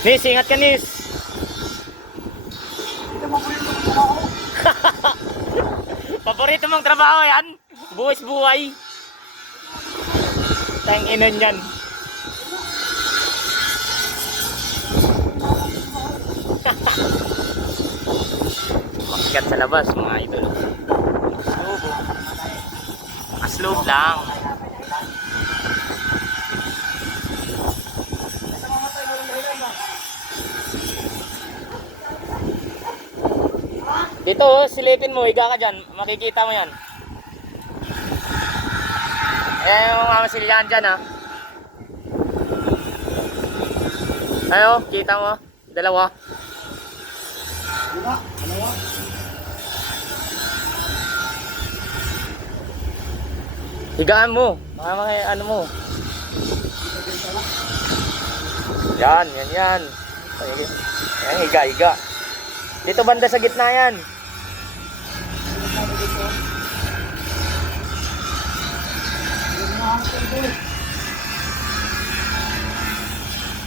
Nis, ingat ka, Nis. Paborito mong trabaho yan? Buwis buhay. Tang inon yan. Makikat sa labas mga idol. Slow. Slow lang. Dito, silipin mo, higa ka dyan. Makikita mo yan. Ayan yung mga masilyahan dyan, ha. Ayo, kita mo. Dalawa. Higaan mo. Baka ano mo. Yan. Ayan, higa. Dito banda sa gitna yan.